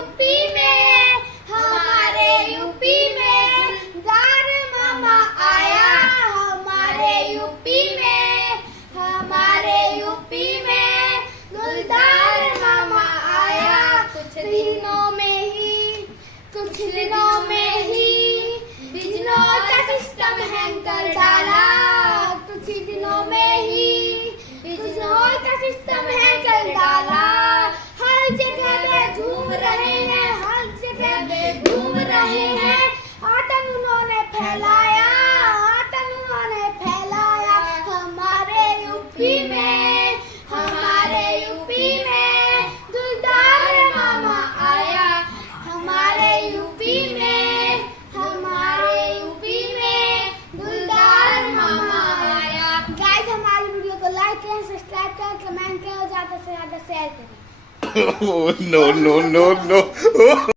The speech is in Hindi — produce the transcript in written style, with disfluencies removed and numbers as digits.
यूपी में, हमारे यूपी में गुलजार मामा आया। हमारे यूपी में, हमारे यूपी में गुलजार मामा आया। कुछ दिनों में ही बिजनौर का सिस्टम हैंग कर डाला। कुछ दिनों में ही बिजनौर का सिस्टम हैंग कर डाला। हर जगह पे घूम रहे हैं, हर जगह पे घूम रहे हैं। आतंक उन्होंने फैलाया, आतंक उन्होंने फैलाया। हमारे यूपी में, हमारे यूपी में गुलजार मामा आया। हमारे यूपी में, हमारे यूपी में गुलजार मामा आया। गाइस, हमारी वीडियो को लाइक करें, सब्सक्राइब करें, कमेंट करें और ज़्यादा से ज़्यादा शेयर करें। Oh, no, no, no, no.